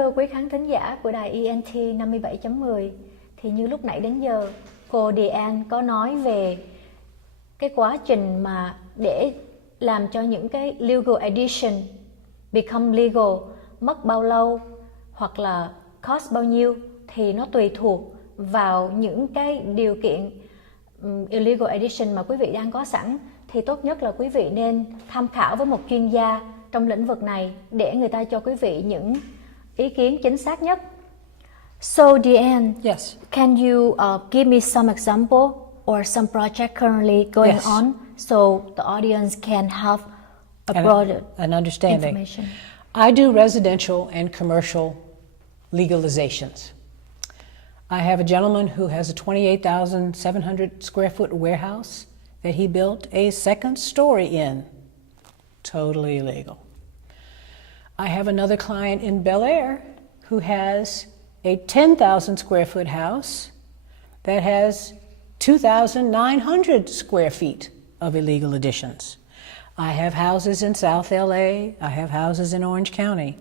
thưa quý khán thính giả của đài ENT 57.10, thì như lúc nãy đến giờ cô Diane có nói về cái quá trình mà để làm cho những cái legal edition become legal mất bao lâu hoặc là cost bao nhiêu, thì nó tùy thuộc vào những cái điều kiện illegal edition mà quý vị đang có sẵn. Thì tốt nhất là quý vị nên tham khảo với một chuyên gia trong lĩnh vực này để người ta cho quý vị những ý kiến chính xác nhất. So Diane, yes, can you give me some example or some project currently going Yes. on so the audience can have a broader an understanding. information? I do residential and commercial legalizations. I have a gentleman who has a 28,700 square foot warehouse that he built a second story in. Totally illegal. I have another client in Bel Air who has a 10,000 square foot house that has 2,900 square feet of illegal additions. I have houses in South LA. I have houses in Orange County.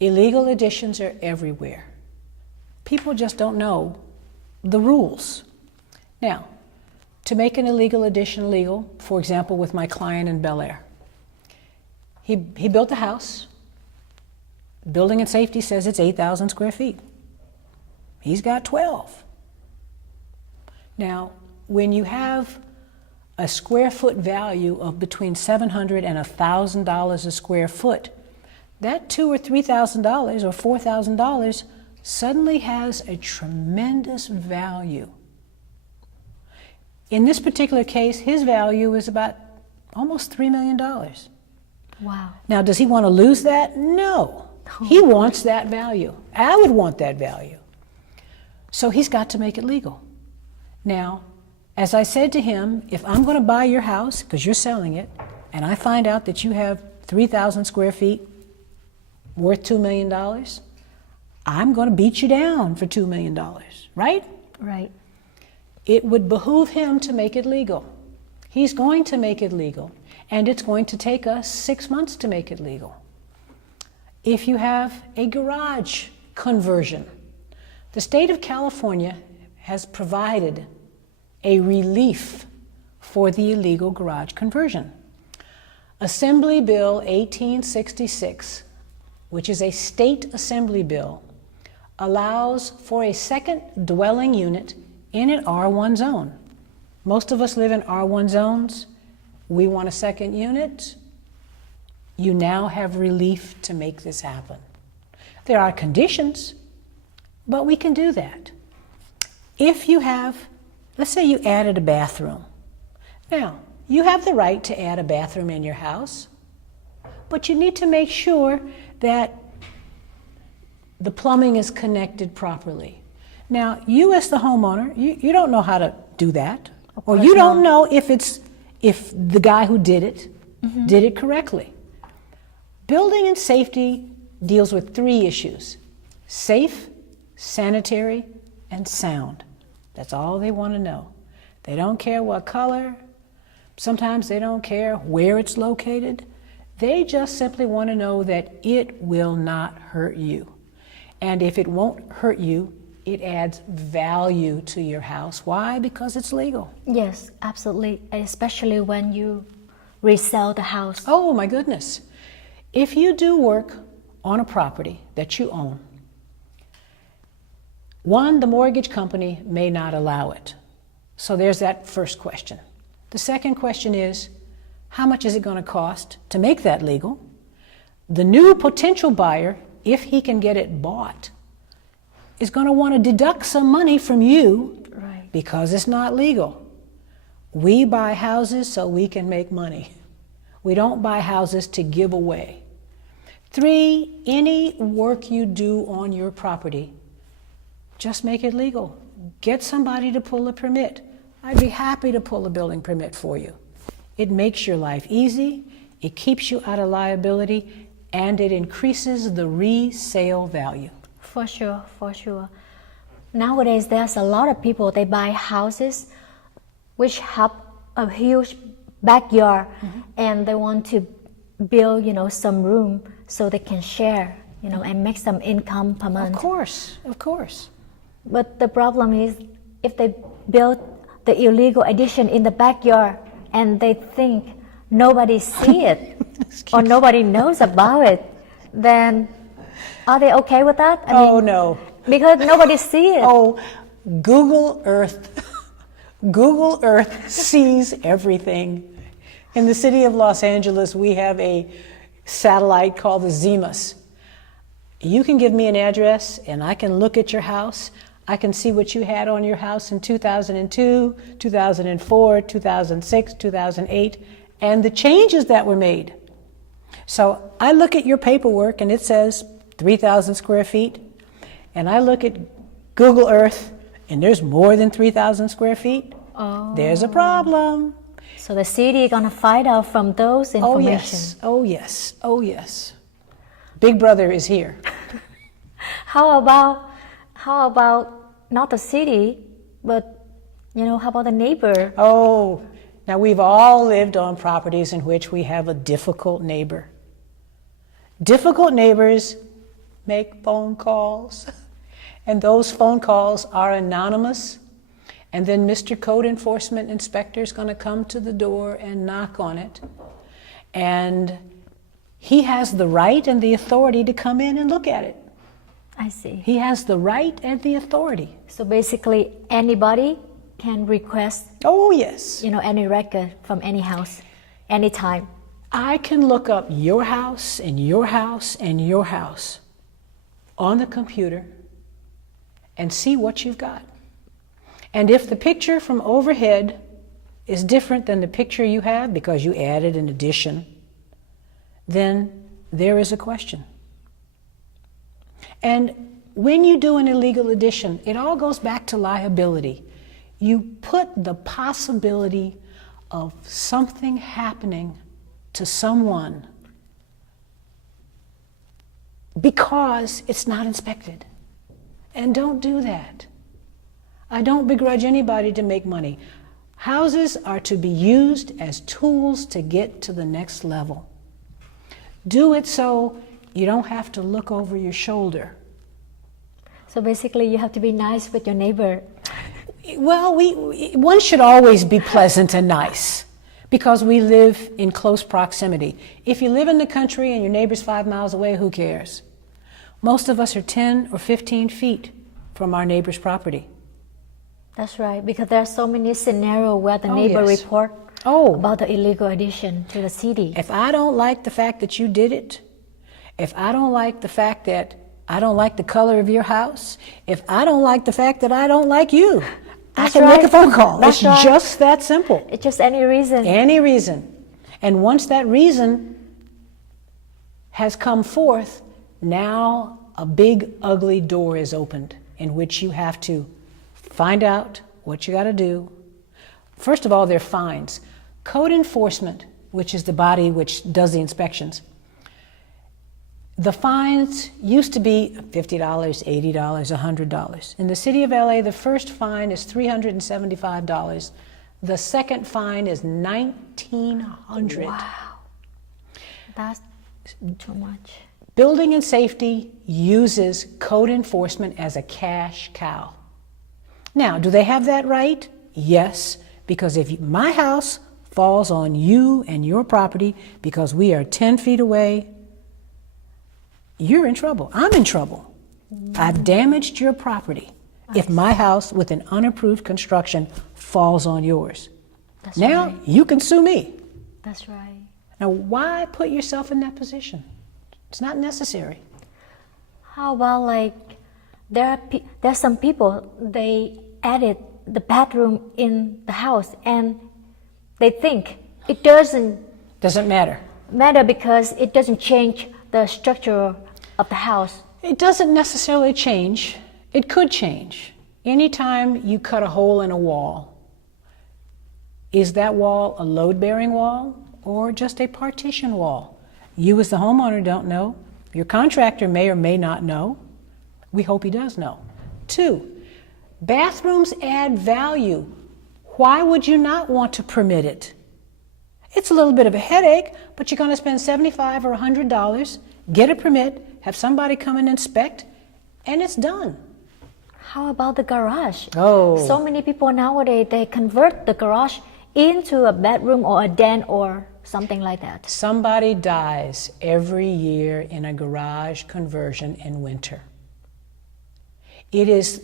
Illegal additions are everywhere. People just don't know the rules. Now, to make an illegal addition legal, for example, with my client in Bel Air, he built the house. Building and safety says it's 8,000 square feet. He's got 12. Now, when you have a square foot value of between $700 and $1,000 a square foot, that $2,000 or $3,000 or $4,000 suddenly has a tremendous value. In this particular case, his value is about almost $3 million. Wow. Now, does he want to lose that? No. He wants that value. I would want that value. So he's got to make it legal. Now, as I said to him, if I'm going to buy your house, because you're selling it, and I find out that you have 3,000 square feet worth $2 million, I'm going to beat you down for $2 million, right? Right. It would behoove him to make it legal. He's going to make it legal, and it's going to take us 6 months to make it legal. If you have a garage conversion, the state of California has provided a relief for the illegal garage conversion. Assembly Bill 1866, which is a state assembly bill, allows for a second dwelling unit in an R1 zone. Most of us live in R1 zones. We want a second unit. You now have relief to make this happen. There are conditions, but we can do that. If you have, let's say you added a bathroom. Now, you have the right to add a bathroom in your house, but you need to make sure that the plumbing is connected properly. Now, you as the homeowner, you don't know how to do that, or you don't know if the guy who did it did it correctly. Building and safety deals with 3 issues: safe, sanitary, and sound. That's all they want to know. They don't care what color. Sometimes they don't care where it's located. They just simply want to know that it will not hurt you. And if it won't hurt you, it adds value to your house. Why? Because it's legal. Yes, absolutely. Especially when you resell the house. Oh my goodness. If you do work on a property that you own, one, the mortgage company may not allow it. So there's that first question. The second question is, how much is it going to cost to make that legal? The new potential buyer, if he can get it bought, is going to want to deduct some money from you, right, because it's not legal. We buy houses so we can make money. We don't buy houses to give away. 3, any work you do on your property, just make it legal. Get somebody to pull a permit. I'd be happy to pull a building permit for you. It makes your life easy, it keeps you out of liability, and it increases the resale value. For sure, for sure. Nowadays, there's a lot of people, they buy houses which have a huge backyard, and they want to build, some room so they can share and make some income per month. Of course. But the problem is, if they build the illegal addition in the backyard and they think nobody see it or nobody knows about it, then are they okay with that? I mean, No. Because nobody see it. Oh, Google Earth. Google Earth sees everything. In the city of Los Angeles, we have a satellite called the ZEMUS. You can give me an address and I can look at your house. I can see what you had on your house in 2002, 2004, 2006, 2008, and the changes that were made. So I look at your paperwork and it says 3,000 square feet, and I look at Google Earth and there's more than 3,000 square feet. Oh. There's a problem. So the city is gonna find out from those information. Oh yes. Big Brother is here. How about not the city, but how about the neighbor? Oh, now we've all lived on properties in which we have a difficult neighbor. Difficult neighbors make phone calls, and those phone calls are anonymous, and then Mr. Code Enforcement Inspector is going to come to the door and knock on it, and he has the right and the authority to come in and look at it. I see. He has the right and the authority. So basically anybody can request Oh yes. any record from any house, anytime. I can look up your house and your house and your house on the computer and see what you've got. And if the picture from overhead is different than the picture you have because you added an addition, then there is a question. And when you do an illegal addition, it all goes back to liability. You put the possibility of something happening to someone because it's not inspected. And don't do that. I don't begrudge anybody to make money. Houses are to be used as tools to get to the next level. Do it so you don't have to look over your shoulder. So basically you have to be nice with your neighbor. Well, one should always be pleasant and nice because we live in close proximity. If you live in the country and your neighbor's 5 miles away, who cares? Most of us are 10 or 15 feet from our neighbor's property. That's right, because there are so many scenarios where the Oh, neighbor yes. report Oh. about the illegal addition to the city. If I don't like the fact that you did it, if I don't like the fact that I don't like the color of your house, if I don't like the fact that I don't like you, That's I can make a right. phone call. That's It's right. just that simple. It's just any reason. Any reason. And once that reason has come forth, now a big ugly door is opened in which you have to find out what you got to do. First of all, there are fines. Code enforcement, which is the body which does the inspections, the fines used to be $50, $80, $100. In the city of LA, the first fine is $375. The second fine is $1,900. Wow. That's too much. Building and safety uses code enforcement as a cash cow. Now, do they have that right? Yes, because if my house falls on you and your property because we are 10 feet away, you're in trouble. I'm in trouble. I've damaged your property if my house with an unapproved construction falls on yours. That's Now, right. you can sue me. That's right. Now, why put yourself in that position? It's not necessary. How about there's some people, they added the bathroom in the house and they think it doesn't Doesn't matter. matter because it doesn't change the structure of the house. It doesn't necessarily change. It could change. Anytime you cut a hole in a wall, is that wall a load-bearing wall or just a partition wall? You as the homeowner don't know. Your contractor may or may not know. We hope he does know. 2, bathrooms add value. Why would you not want to permit it? It's a little bit of a headache, but you're going to spend $75 or $100, get a permit, have somebody come and inspect, and it's done. How about the garage? Oh. So many people nowadays, they convert the garage into a bedroom or a den or something like that. Somebody dies every year in a garage conversion in winter. It is,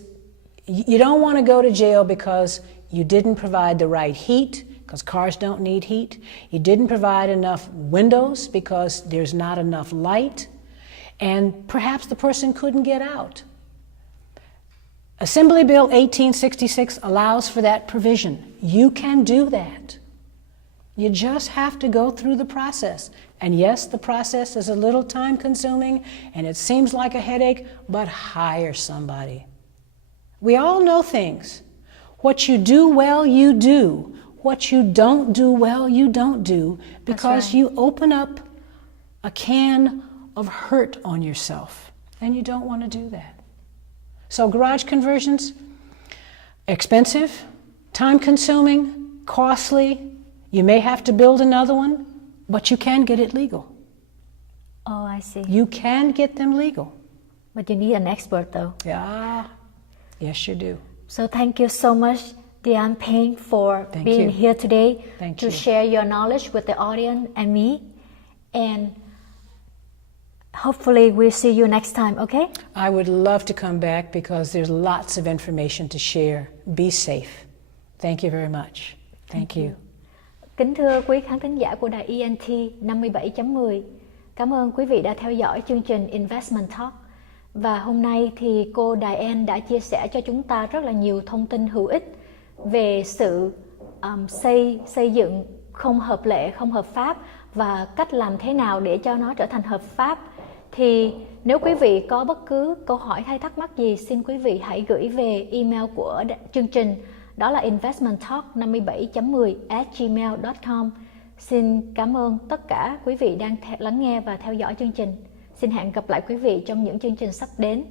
you don't want to go to jail because you didn't provide the right heat, because cars don't need heat. You didn't provide enough windows because there's not enough light. And perhaps the person couldn't get out. Assembly Bill 1866 allows for that provision. You can do that. You just have to go through the process. And yes, the process is a little time consuming and it seems like a headache, but hire somebody. We all know things. What you do well, you do. What you don't do well, you don't do, because right. you open up a can of hurt on yourself, and you don't want to do that. So garage conversions, expensive, time-consuming, costly. You may have to build another one, but you can get it legal. Oh, I see. You can get them legal. But you need an expert though. Yeah, yes you do. So thank you so much, Diane Payne, for Thank being you. here today Thank to you. share your knowledge with the audience and me. And hopefully we'll see you next time, okay? I would love to come back because there's lots of information to share. Be safe. Thank you very much. Thank you. Kính thưa quý khán thính giả của đài ENT 57.10, cảm ơn quý vị đã theo dõi chương trình Investment Talk. Và hôm nay thì cô Diane đã chia sẻ cho chúng ta rất là nhiều thông tin hữu ích về sự xây dựng không hợp lệ, không hợp pháp và cách làm thế nào để cho nó trở thành hợp pháp. Thì nếu quý vị có bất cứ câu hỏi hay thắc mắc gì, xin quý vị hãy gửi về email của chương trình, đó là investmenttalk57.10@gmail.com. Xin cảm ơn tất cả quý vị đang lắng nghe và theo dõi chương trình. Xin hẹn gặp lại quý vị trong những chương trình sắp đến.